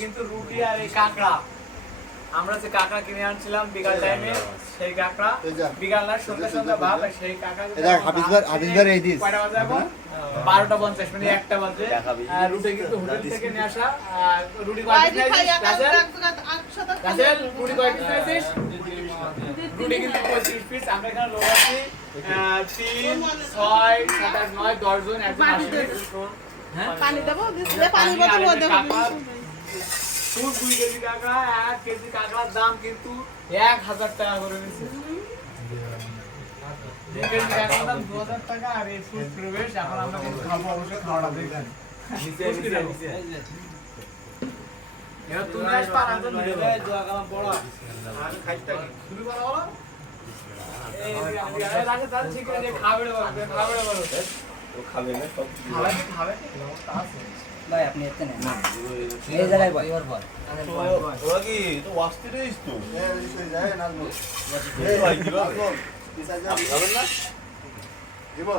কিন্তু রুটি আর এই কাঁকড়া আমরা যে কাঁকড়া কিনে আনছিলাম বিকাল টাইমে সেই কাঁকড়া বিকাল না সন্ধ্যা ভাব সেই কাঁকড়া হাবিজবার এই দিস কয়টা বাজে এখন 12:50 মানে 1টা বাজে রুটি কিন্তু হোটেল থেকে নিয়ে আসা রুটি কয়টা গাজেল রুটি কয়টা নিয়েছিস রুটি কিন্তু 25 পিস আমরা এখানে লোক আছি 3 6 7 8 9 10 জন একজন আসবে হ্যাঁ পানি দেবো দিলে পানি বোতল দেবো ফুল 2 কেজি কাঁকড়া 1 কেজি কাঁকড়ার দাম কিন্তু 1000 টাকা করে নিচ্ছে 2 কেজি কাঁকড়ার দাম 2000 টাকা আর এই ফুল প্রবেশ এখন আমরা কিন্তু খাবো অবশ্যই খাওয়াটা দেখেন নিচে এরা তুমি আজ পারান তো নিয়ে যায় দোয়া কালাম পড়া আর খাইতে কি শুরু করা হলো এই রাজে তার ঠিক আছে খাবে বলো ও খাবে না সব খাবে আছে ভাই আপনি এতে নেন এই জায়গায় বল এবার বল ওরা কি তো ওয়াস্তি রইস তো এই যায় নাজমুল এই ভাই কি বল খাবেন না জীবন